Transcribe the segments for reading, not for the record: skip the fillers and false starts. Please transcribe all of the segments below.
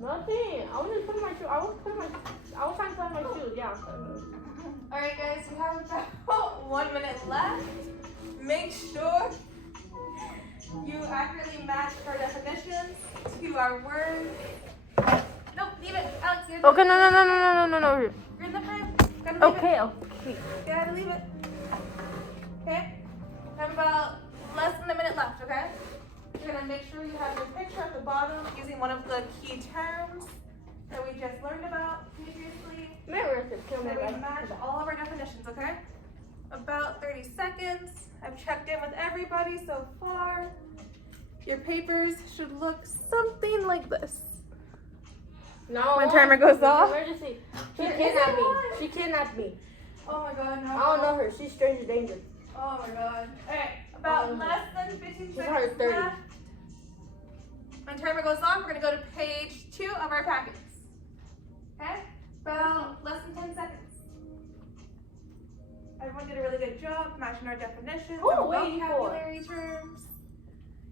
Nothing. I was just putting my shoe. I was trying to put on my shoes. Yeah. Alright guys, we have about 1 minute left. Make sure you accurately match our definitions to our words. No, leave it. Alex, you're Okay, no. You're in the frame. Gotta leave Okay. it. Gotta leave it. Okay? We have about less than a minute left, okay? You're gonna make sure you have your picture at the bottom using one of the key terms that we just learned about previously. Mirror is So we match all of our definitions, okay? About 30 seconds. I've checked in with everybody so far. Your papers should look something like this. No. When timer goes off. Emergency. She There kidnapped me. isn't one. She kidnapped me. Oh my god, no. I don't know her. She's stranger danger. Oh my god. Alright, about less than 15 She's seconds hard 30. left. When timer goes off, we're gonna go to page 2 of our packets. Okay? About less than 10 seconds. Everyone did a really good job matching our definitions, Oh, our wait, vocabulary terms,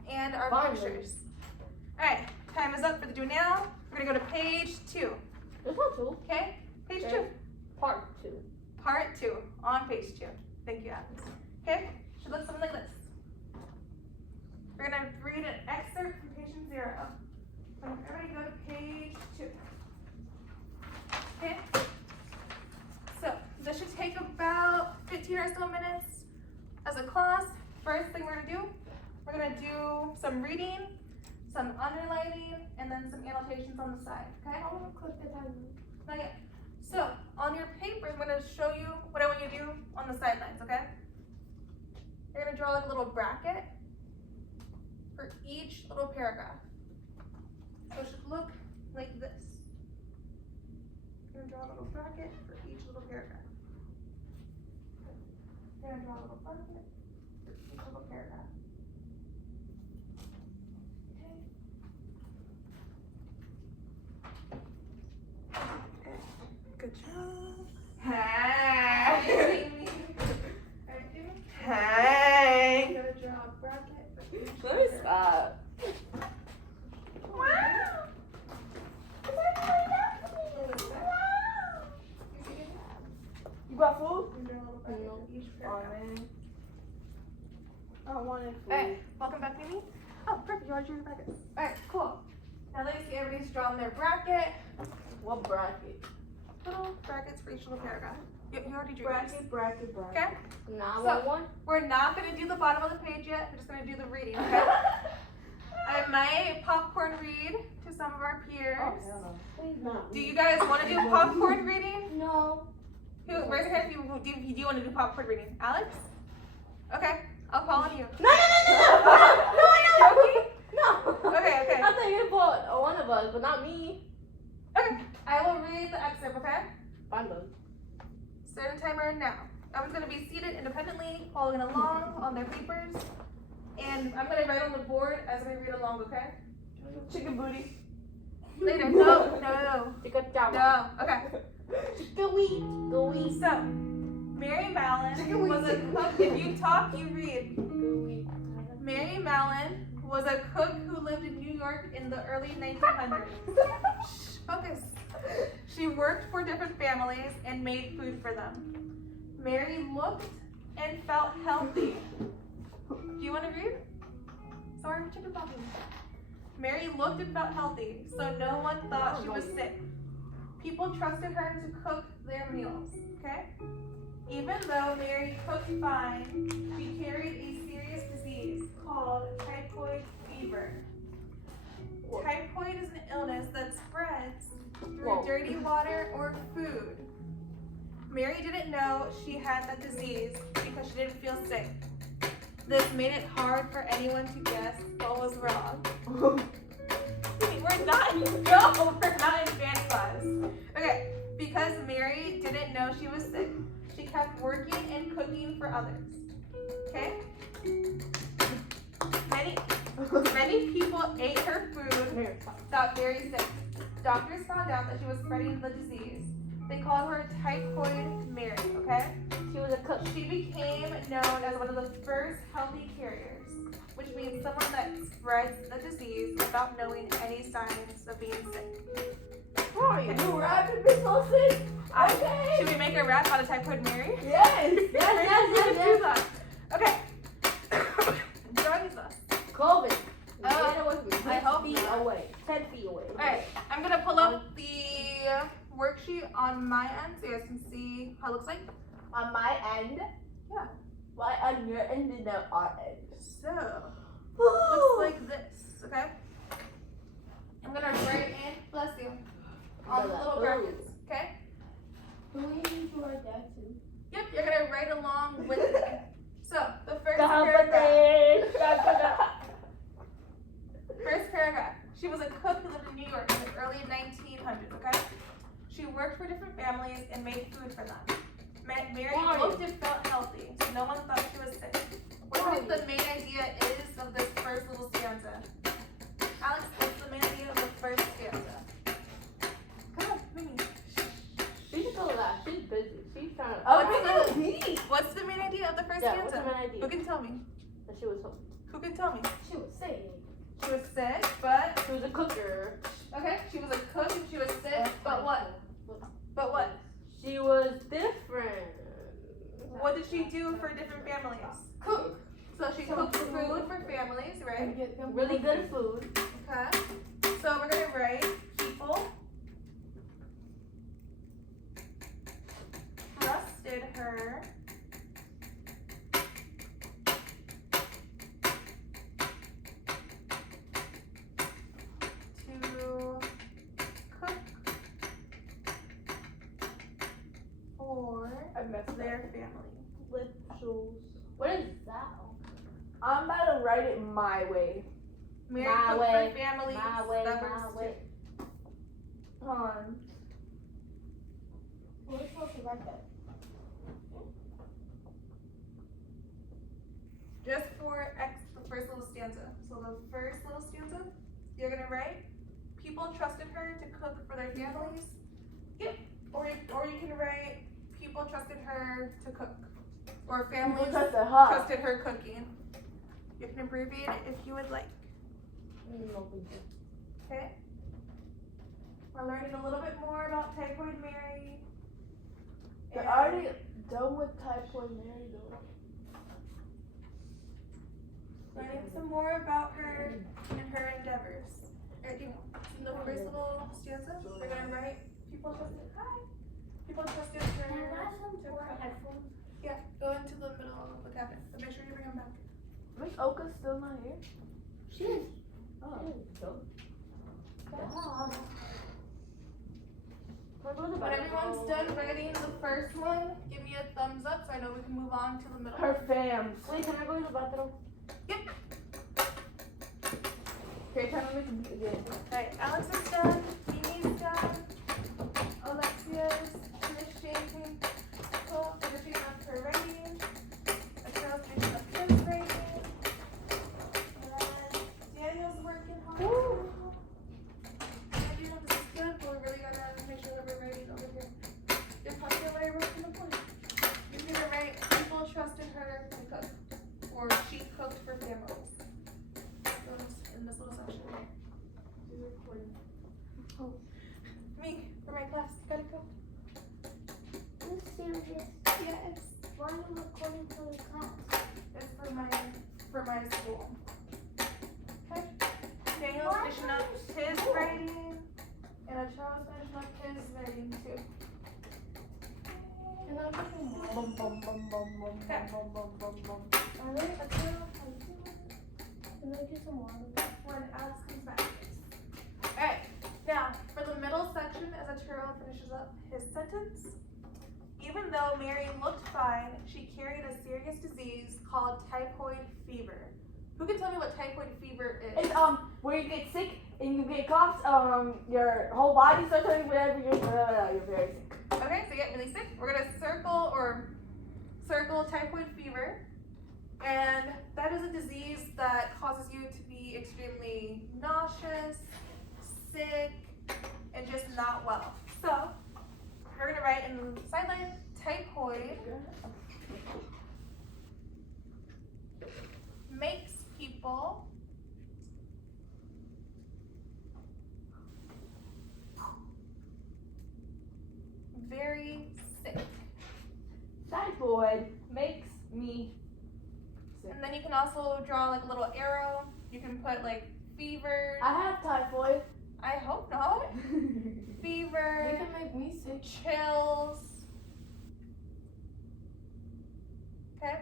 and our Finally. pictures. Alright, time is up for the do now. We're gonna go to page 2. There's not two. Okay? Page Okay. 2. Part 2. Part 2 on page 2. Thank you, Alex. Okay? Should look something like this. We're gonna read an excerpt from patient 0. Everybody go to page 2. Okay? So this should take about 15 or so minutes as a class. First thing we're gonna do some reading, some underlining, and then some annotations on the side. Okay? I want to click the timer. Not yet. So on your paper, I'm gonna show you what I want you to do on the sidelines, okay? You're gonna draw like a little bracket for each little paragraph. So it should look like this. You're gonna draw a little bracket for each little paragraph. You're gonna draw a little bracket for each little paragraph. Okay. Good job. Hey. Hey. I'm gonna draw a bracket for each Let me paragraph. stop. Wow. You got food? I wanted food. Alright, welcome back, Mimi. Oh, perfect. You already drew your bracket. Alright, cool. Now let me see everybody's drawn their bracket. What bracket? Little brackets for each little paragraph. You already drew yours. Bracket. Okay? Now I So- want one. We're not going to do the bottom of the page yet. We're just going to do the reading, okay? I might popcorn read to some of our peers. Please not. Do you guys want to do popcorn reading? No. Who? Raise your hand if you do want to do popcorn reading. Alex? Okay, I'll call on you. No. Joking? No. Okay. I thought you were for one of us, but not me. Okay, I will read the excerpt, okay? Fine, bud. Start the timer now. Everyone's going to be seated independently, following along on their papers. And I'm going to write on the board as we read along, okay? Chicken booty. Later. No. Chicken chow. No. Okay. Chicken wheat. So, Mary Mallon was a cook. If you talk, you read. Mary Mallon was a cook who lived in New York in the early 1900s. Shh, focus. She worked for different families and made food for them. Mary looked and felt healthy. Do you want to read? Sorry, chicken talking. Mary looked and felt healthy, so no one thought she was sick. People trusted her to cook their meals, okay? Even though Mary cooked fine, she carried a serious disease called typhoid fever. Typhoid is an illness that spreads through dirty water or food. Mary didn't know she had that disease because she didn't feel sick. This made it hard for anyone to guess what was wrong. We're not in advanced class. Okay, because Mary didn't know she was sick, she kept working and cooking for others. Okay? Many people ate her food, got very sick. Doctors found out that she was spreading the disease. They called her Typhoid Mary, okay? She was a cook. She became known as one of the first healthy carriers, which means someone that spreads the disease without knowing any signs of being sick. Right, you rapping me so sick? Okay. Should we make a rap out of Typhoid Mary? Yes. We can do that. Okay. Jesus. COVID. Oh, Get away from me. I hope 10 feet not. away. 10 feet away. Alright, I'm gonna pull up the worksheet on my end so you guys can see how it looks like. On my end? Yeah. Why on your end and then our end? So, looks like this, okay? I'm gonna write in, bless you, all the little brackets, okay? Who do you need to write that to? Yep, you're gonna write along with me. So, the first paragraph. First paragraph. She was a cook who lived in New York in the early 1900s, okay? She worked for different families and made food for them. Mary looked and felt healthy, so no one thought she was sick. What do you think the main idea is of this first little stanza? Alex, what's the main idea of the first stanza? Come on, Mimi. She can go laugh. She's busy. She's trying to. What's the main idea of the first Yeah, what's stanza? the main idea? Who can tell me? That she was home. Who can tell me? She was sick. She was sick, but She was a cooker. okay, she was a cook and she was sick, but what? But what? She was different. What did she do for different families? Cook. So she cooked food for families, right? Really good food. Okay. So we're gonna write people trusted her to cook for their family. What is that? I'm about to write it my way. Mary My cooked way, for families My way, that my were way. Hold on. We're supposed to write that. just for the first little stanza. So the first little stanza, you're gonna write, people trusted her to cook for their families. Yep. Or you can write, people trusted her to cook. Or families trusted her cooking. You can abbreviate it if you would like. Okay? We're learning a little bit more about Typhoid Mary. They're already done with Typhoid Mary though. Learning some more about her and her endeavors. Alright, in the first little stanza, we're gonna write, people trusted her to cook. Yeah, go into the middle of the cabinet, but make sure you bring them back. Miss Oka's still not here? She is. Oh. When everyone's done writing the first one, give me a thumbs up so I know we can move on to the middle. Her fams. Wait, can I go to the bathroom? Yep. Okay, time to make it again. Alright, Alex is done, Mimi's done, Alexia's finished changing, finishing up her writing, Michelle's finishing up his writing, and Daniel's working hard. Daniel, this is good, but we really gotta make sure that we're writing over here. You're probably what I wrote in the point. You're gonna write, people trusted her to cook, or she cooked for families. In this little section. Oh. Me, for my class, gotta go. Are you serious? Yes, Why are you recording for the class? it's for my school. Okay. Daniel's finishing up his writing, and Charles finishing up his writing too. And I'm making more. Bum bum bum bum bum bum bum bum bum. Alright, I feel like I do. Can I get some water? When Alex comes back. Alright, now for the middle section as Arturo finishes up his sentence. Even though Mary looked fine, she carried a serious disease called typhoid fever. Who can tell me what typhoid fever is? It's where you get sick and you get coughs, your whole body starts hurting whenever you're very sick. Okay, so you get really sick. We're gonna circle typhoid fever. And that is a disease that causes you to be extremely nauseous, sick, and just not well. So, we're gonna write in the sideline, typhoid makes people typhoid makes me sick. And then you can also draw like a little arrow. You can put like fever. I have typhoid. I hope not. Fever. They can make me sick. Chills. Okay.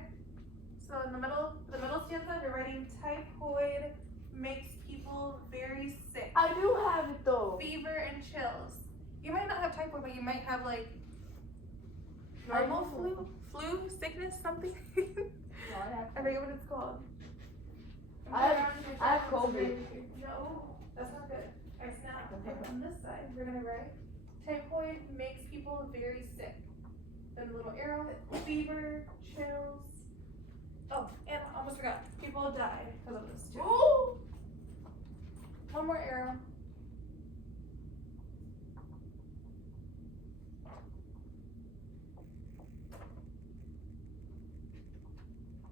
So in the middle stanza, you're writing typhoid makes people very sick. I do have it though. Fever and chills. You might not have typhoid, but you might have like normal flu, sickness, something. I forget what it's called. I have COVID. No, that's not good. Alright, so now on this side, we're gonna write typhoid makes people very sick. Then a little arrow, fever, chills. Oh, and I almost forgot. People die because of this too. Ooh. One more arrow.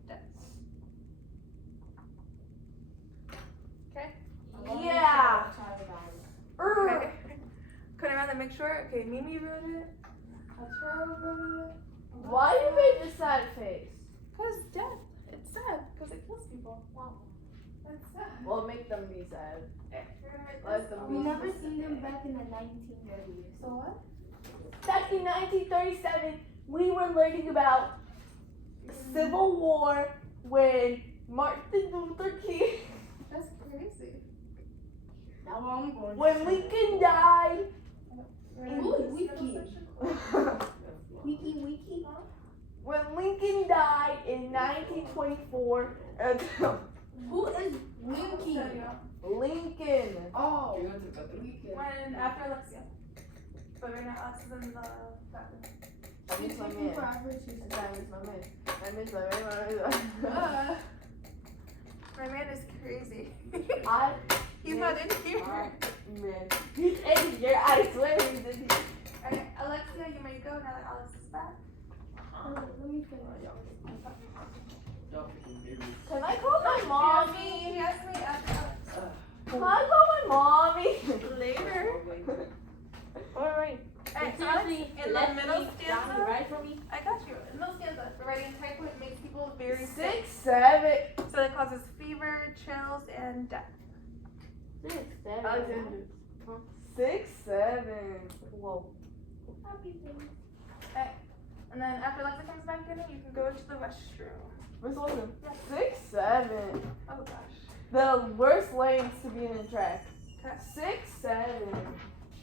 Death. Okay. Yeah. Okay. Couldn't rather make sure. Okay, Mimi wrote it. Arturo wrote it. Why do you make the sad face? Cause death. It's sad. Cause it kills people. Wow. That's sad. Well, make them be sad. Okay, we're gonna write Let this. them We be. never seen them back in the 1930s. So what? Back in 1937, we were learning about Civil War when Martin Luther King, That's crazy. Now I'm going. when Lincoln died. Ooh, wiki. Wiki. When Lincoln died in 1924, Who is Winky? Lincoln. Oh. When after Alexia. But right now Alex is in the bathroom. I miss my man. I miss my man. I miss my man. My man is crazy. He's miss not in here. my man. He's in here. I swear he's in here. Alright, Alexia, you may go now that Alex is back. Let me finish. Can I call my mommy? He asked me after Alex. Can I call my mommy? Later. Alright. Alright, so Alex, in the middle stanza, Right for me? I got you. In the middle stanza, we're writing typhoid makes people very sick. 6, 7. So that causes fever, chills, and death. 6, 7. Alexander. 6, 7. Whoa. Happy thing. And then after Alexa comes back in, you can go into the restroom. Miss Wilson. 6, 7. Oh gosh. The worst lanes to be in a track. Okay. 6, 7.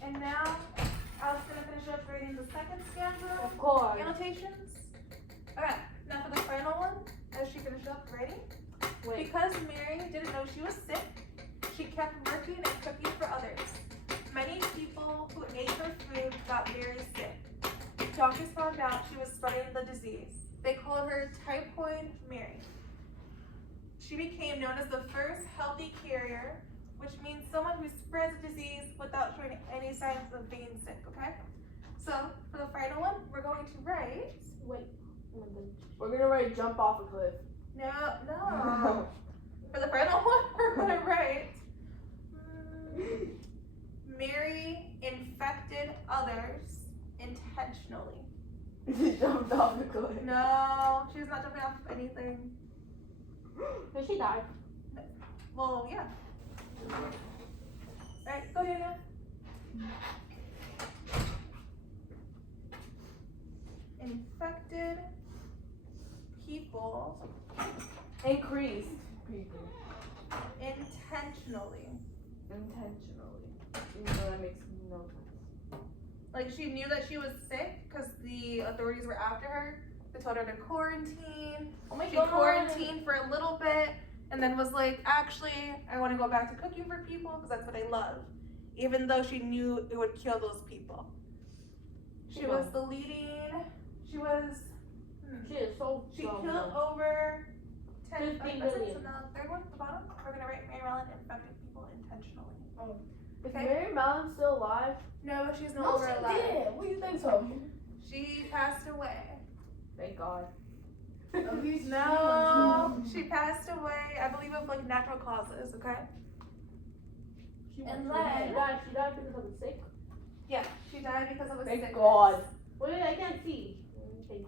And now, I was gonna finish up writing the second stanza. Of course. Annotations. Okay, now for the final one, as she finished up writing. Wait. Because Mary didn't know she was sick, she kept working and cooking for others. Many people who ate her food got very sick. Doctors found out she was spreading the disease. They called her Typhoid Mary. She became known as the first healthy carrier, which means someone who spreads the disease without showing any signs of being sick, okay? So, for the final one, we're going to write... Wait. We're gonna write jump off a cliff. No. For the final one, we're going to write... Mary infected others intentionally. She jumped off the cliff. No, she was not jumping off of anything. Did she die? Well, yeah. Alright, go Dana. Infected people Increased people. intentionally. Intentionally. Even though that makes no sense. Like she knew that she was sick because the authorities were after her. They told her to quarantine. Oh my She god. quarantined for a little bit and then was like, actually, I want to go back to cooking for people because that's what I love. Even though she knew it would kill those people. She was the leading, she She is so She strong, killed though. over 10 15 that's it. million. So now the third one at the bottom, we're gonna write Mary Ellen infected people intentionally. Is Okay. Mary Mallon still alive? No, she's no No, longer she alive. did. What do you think so? She passed away. Thank God. No, she passed away. I believe of like natural causes. Okay. And She then died because of the sick? yeah, she died because of a Thank sickness. God. Wait, I can't see. Thank you.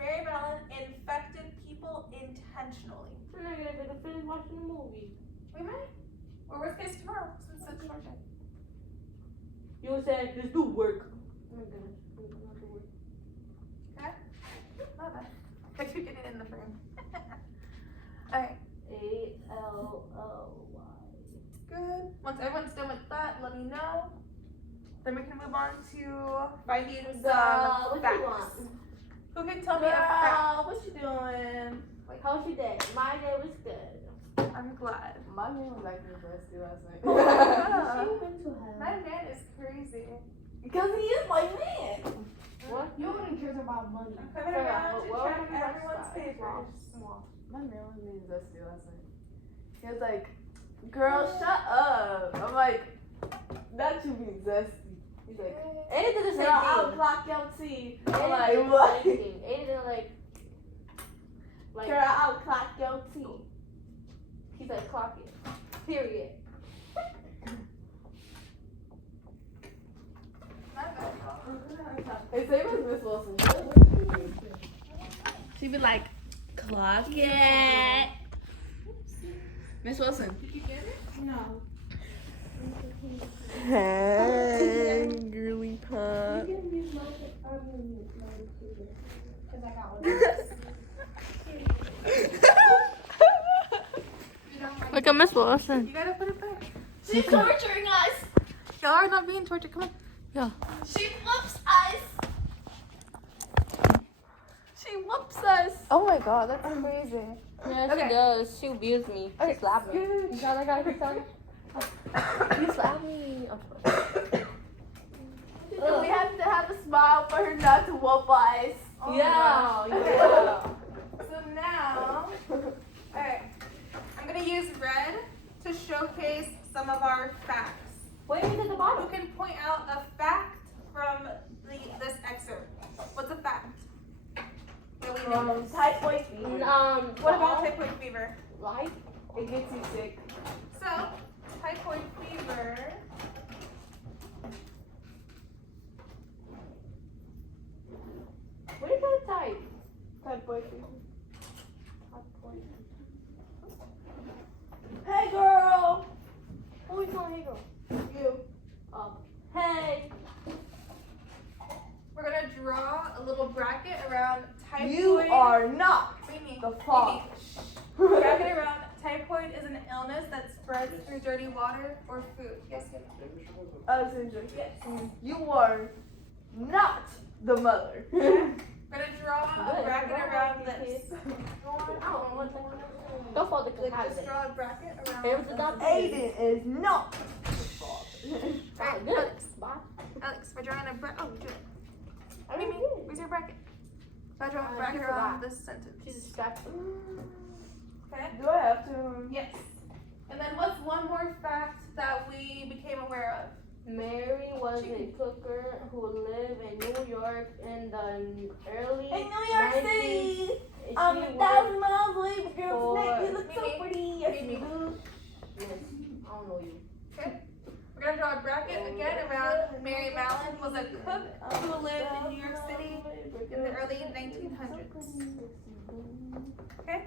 Mary Mallon infected people intentionally. We're not gonna get to finish watching the movie. We might. Or worst case tomorrow, since it's short time. You said just do work. Oh my goodness. I'm gonna do work. Okay? Not bad. I keep getting it in the frame. Alright. A-L-L-Y. Good. Once everyone's done with that, let me know. Then we can move on to finding some What you facts. want? Who can tell me a fact? Girl, what you doing? How's your day? My day was good. I'm glad. My man was acting thirsty last night. Oh, She went to hell. my man is crazy. Because he is my man. What? You only cares about money. I'm coming around to Well, check well, everyone's well, papers. My man was being zesty last night. He was like, girl, shut up. I'm like, not you being zesty. He's like, Aiden did the same girl, I'll thing. clock your tea. I'm Aiden like, did the what? same thing. Aiden did like Girl, I'll clock your tea. he said clock it. Period. Not bad, y'all. Hey, same as Miss Wilson. She'd be like, clock it. Miss Wilson. Did you get it? No. Hey, girly pop. You can use my because I got one. Look at Miss Wilson. You gotta put it back. She's torturing us. Y'all are not being tortured. Come on. She whoops us. She whoops us. Oh my god, that's crazy. Yeah, Okay. she does. She abused me. She slapped me. You got that guy who sounded? You slapped me. And we have to have a smile for her not to whoop us. Oh Yeah, my yeah. So now, alright, I'm gonna use red to showcase some of our facts. Wait, we did the Who bottom. can point out a fact from this excerpt? What's a fact? Really new. Typhoid fever. What about typhoid fever? Light? It gets you sick. So, typhoid fever. What are you gonna type? Typhoid fever. Hey, girl. Who are you calling? Hey, girl. You. Hey. We're gonna draw a little bracket around typhoid. You are not Mimi, the father. Mimi. Bracket around typhoid is an illness that spreads through dirty water or food. Yes, yes. Ginger. Yes. You are not the mother. We're gonna draw a bracket around this. I don't know what the Don't fall the Like, have just it. draw a bracket around It was this. adopted. Aiden is not the father. Alright, Good. Alex. Bye. Alex, we're drawing a bracket. Oh, you did it. I Mimi, did. where's your bracket? So I draw a she bracket forgot. around this sentence. She's distracted. Okay? Do I have to? Yes. And then what's one more fact that we became aware of? Mary was a cooker who lived in New York in the early In New York 19th. City. She I'm worked 1,000 miles away, but girl, for- tonight you look so Mimi. pretty. Yes, Mimi. you do. Yes, I don't know you. Okay? We're gonna draw a bracket again around Mary Mallon was a cook who lived in New York City in the early 1900s. Okay?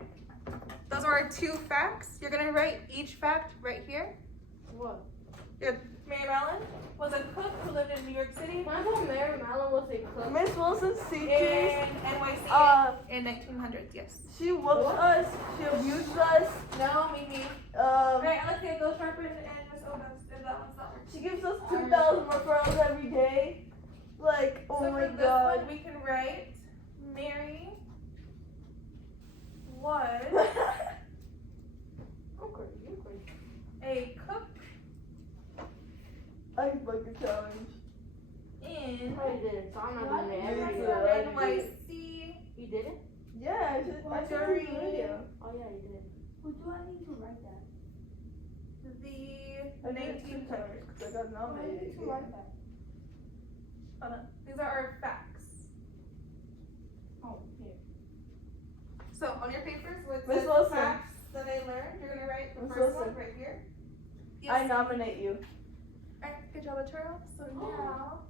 Those are our two facts. You're gonna write each fact right here. What? Mary Mallon was a cook who lived in New York City When I told Mary Mallon was a cook. Miss Wilson's teachers, in NYC in 1900s. Yes. she whooped us, she abused us, No, Mimi. Alright, Alexia, go sharpen and Miss Odas if that one's not working. she gives us 2,000 referrals every day. Like, oh So my for this god. one, we can write Mary was Okay, you're crazy. a cook Ice bucket challenge. in I did it, so I'm not doing it every Me day. too. NYC. You did it? Yeah, I should During- do the video. Oh yeah, you did. Who do I need to write that? The I did it 2 times 'cause I got Who do I nominated. need to write that? Hold on. These are our facts. Oh, here. So on your papers with Miss the Wilson. facts that I learned, you're gonna write the Miss first Wilson. one right here. I nominate you. Alright, good job, Eternal. So now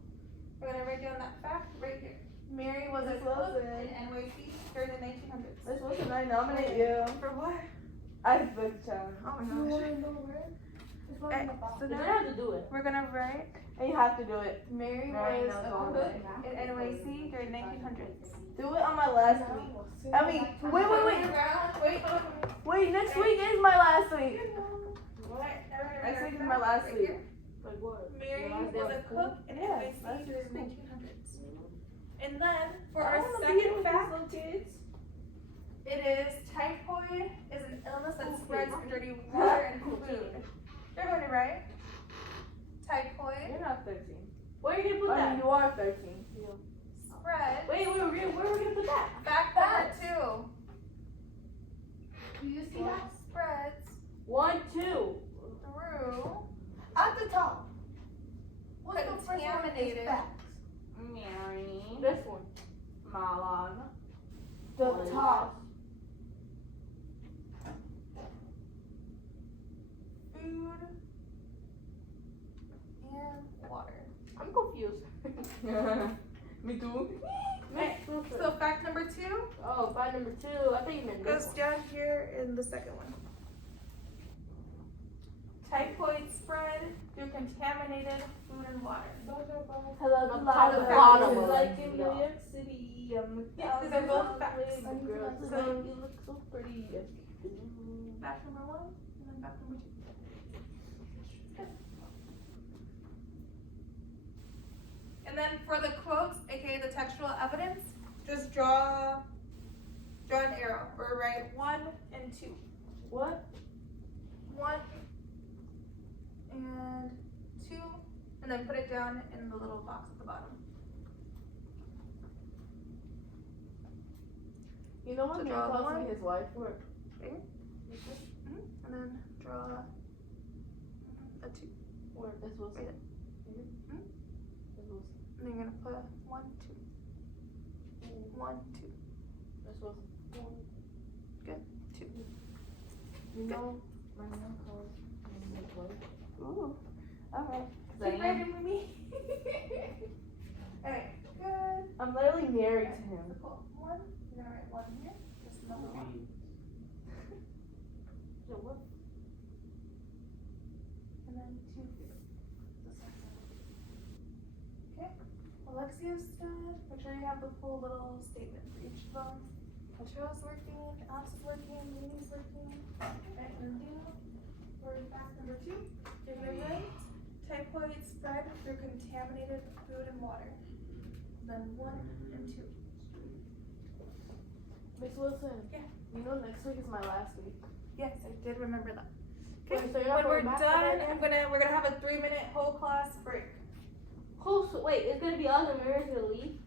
we're gonna write down that fact right here. Mary was a Miss cook Wilson. in NYC during the 1900s. Miss Wilson, I nominate you. For what? I book challenge. Oh You my gosh. wanna know where? It's not Okay, in the box. so You don't now have to do it. we're gonna write And you have to do it. Mary Mary was knows a all cook that. in NYC during 1900s. Do it on my last week. I mean, wait. Wait. Wait, next week is my last week. What? Next week is my last Right week. here. Like what? Mary Your last day was of a school? cook in Yeah, NYC last day during of the school. 1900s. And then for I our wanna be second with fact, these little kids. it is typhoid is an illness that spreads through dirty water and food. Everybody right? Typhoid You're not 13. Where are you gonna put I mean, that? you are 13. spread. Wait, where are we gonna put that? Fact number 2. Do you see that? Spreads 1, 2. through At the top. What's the first one? Contaminated. It's facts. Mary. This one. Malon. The One. top. food and water. I'm confused. Me too. Okay, so fact number 2 Oh, fact number 2. I think you meant goes this one. down here in the second one. Typhoid spread through contaminated food and water. Hello, The the bottom bottom one. like in in New New York York City. Yeah, these are both facts. So you look so pretty. Fact number 1 and then fact number 2. And then for the quotes, aka the textual evidence, just draw an arrow or write 1 and 2. What? 1 and 2, and then put it down in the little box at the bottom. You know when So he draw calls one. me his wife? Where? And then draw a 2. Where? This was. Right. This was. And then you're gonna put 1, 2. 1, 2. This was. Good. 2. You know, my mom calls me his wife. Ooh. Alright. Keep writing with me. Alright, good. I'm literally married to him. So put 1. You're gonna write 1 here. Just number 1. So what? And then 2 here. This one. Okay. Alexia's done. Make sure you have the full little statement for each of them. Control's working, Alex is working, Mimi's working. Alright, and now for fact number 2, you're gonna write typhoid spread through contaminated food and water. Then 1 and 2. Miss Wilson. Yeah. You know next week is my last week. Yes, I did remember that. Wait, Okay, so you're not when we're going back done, already? we're gonna have a 3-minute whole class break. Wait, it's gonna be us and Mary's gonna leave?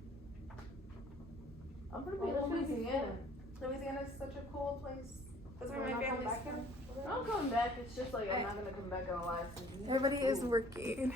I'm gonna Oh, be that's in gonna be Louisiana. Louisiana is such a cool place. That's where We're my not coming family's back from. I'm coming back. It's just like I'm not gonna come back on a live season. Everybody is working.